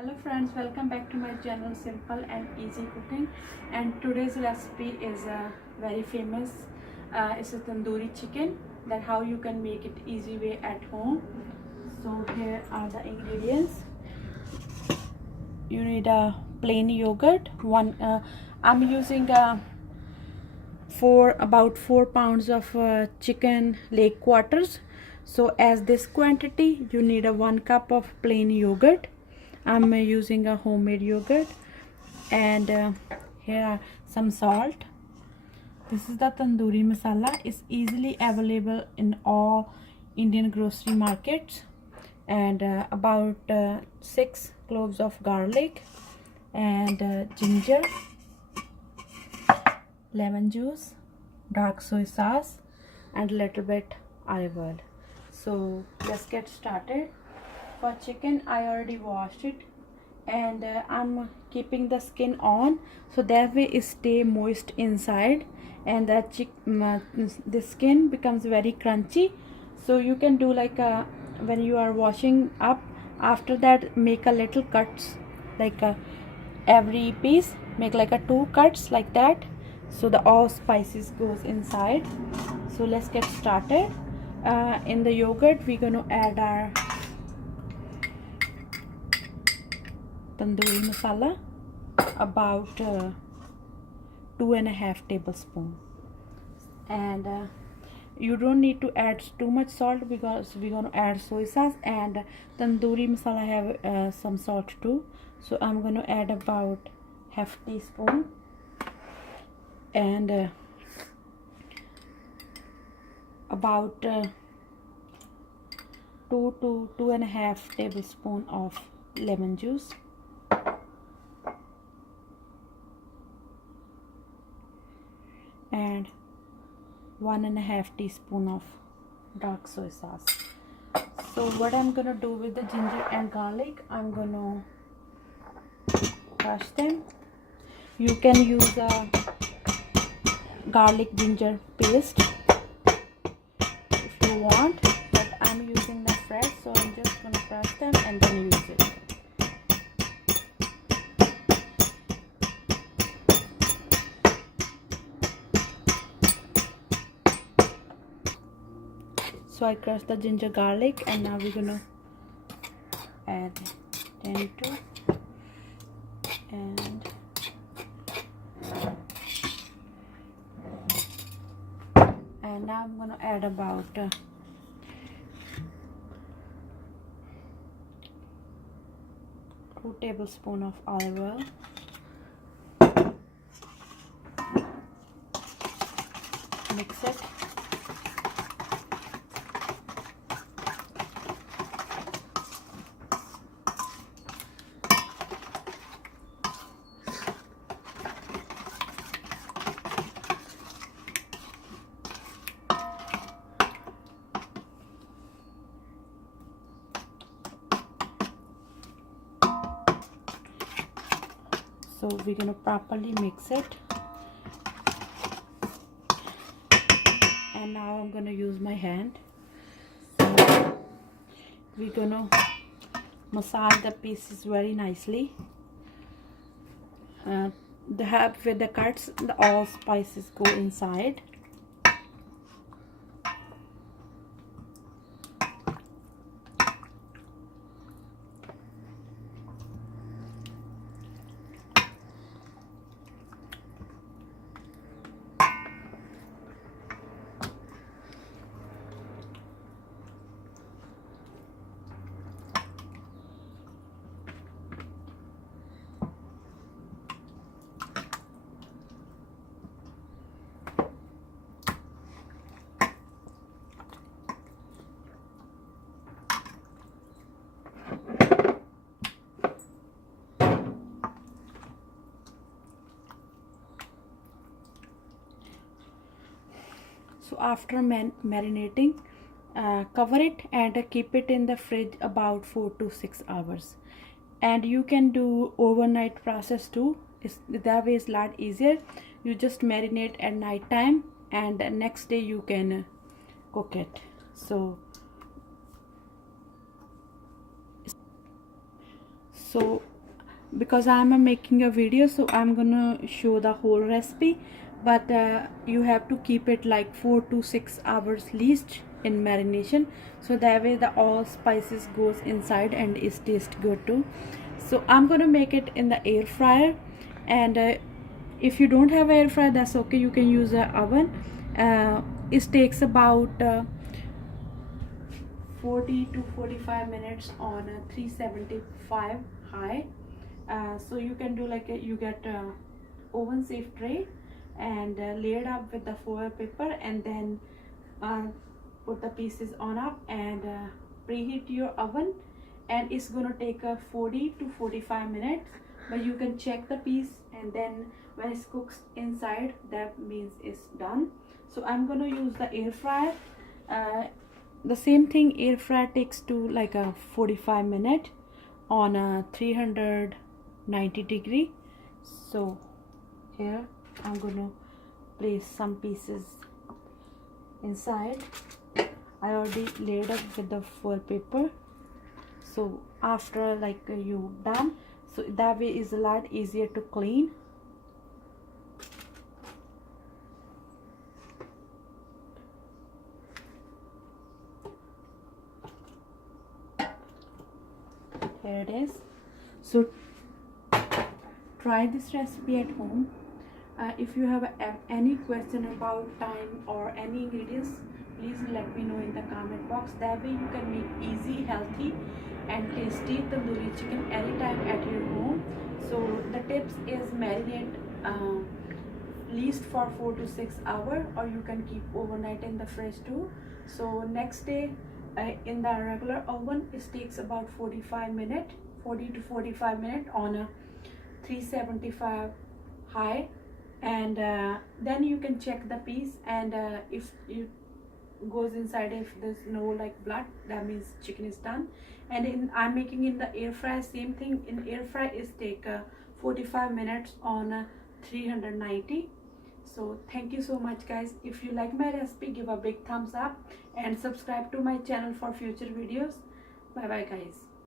Hello friends, welcome back to my channel Simple and Easy Cooking. And today's recipe is very famous. It's a tandoori chicken, that how you can make it easy way at home. So here are the ingredients. You need a plain yogurt. I'm using about 4 pounds of chicken leg quarters. So as this quantity you need a 1 cup of plain yogurt. I'm using a homemade yogurt, and here are some salt. This is the tandoori masala. It's easily available in all Indian grocery markets. And about 6 cloves of garlic, and ginger, lemon juice, dark soy sauce, and a little bit olive oil. So let's get started. For chicken, I already washed it, and I'm keeping the skin on, so that way it stay moist inside, and the skin becomes very crunchy. So you can do like when you are washing up, after that make a little cuts, like every piece make like a 2 cuts like that, so the all spices goes inside. So let's get started. In the yogurt we're going to add our tandoori masala, about 2.5 tablespoons. And you don't need to add too much salt, because we're going to add soy sauce, and tandoori masala have some salt too. So I'm going to add about half teaspoon, and about 2 to 2.5 tablespoons of lemon juice, and 1.5 teaspoon of dark soy sauce. So what I'm gonna do with the ginger and garlic, I'm gonna crush them. You can use a garlic ginger paste if you want, but I'm using the fresh, so I'm just gonna crush them and then use it. So I crushed the ginger garlic, and now we're gonna add tomato, and now I'm gonna add about 2 tablespoons of olive oil, mix it. So we're gonna properly mix it, and now I'm gonna use my hand. So we're gonna massage the pieces very nicely. With the cuts, all spices go inside. So after marinating, cover it and keep it in the fridge about 4 to 6 hours. And you can do overnight process too. That way is a lot easier. You just marinate at night time, and the next day you can cook it. So because I'm making a video, so I'm gonna show the whole recipe, but you have to keep it like 4 to 6 hours least in marination, so that way the all spices goes inside and it tastes good too. So I'm gonna make it in the air fryer, and if you don't have air fryer, that's okay, you can use an oven. It takes about 40 to 45 minutes on a 375 high. So you can do like you get oven safe tray and layered up with the foil paper, and then put the pieces on up and preheat your oven, and it's gonna take 40 to 45 minutes, but you can check the piece, and then when it's cooks inside, that means it's done. So I'm gonna use the air fryer. The same thing, air fryer takes to like a 45 minute on a 390 degree. So here I'm gonna place some pieces inside. I already laid up with the foil paper, so after like you done, so that way is a lot easier to clean. Here it is. So try this recipe at home. If you have any question about time or any ingredients, please let me know in the comment box. That way you can make easy, healthy and tasty tandoori chicken anytime at your home. So the tips is marinate least for 4 to 6 hours, or you can keep overnight in the fridge too. So next day in the regular oven, it takes about 45 minutes, 40 to 45 minutes on a 375 high, and then you can check the piece, and if it goes inside, if there's no like blood, that means chicken is done. And I'm making in the air fry, same thing. In air fry is take 45 minutes on 390. So thank you so much guys. If you like my recipe, give a big thumbs up and subscribe to my channel for future videos. Bye bye guys.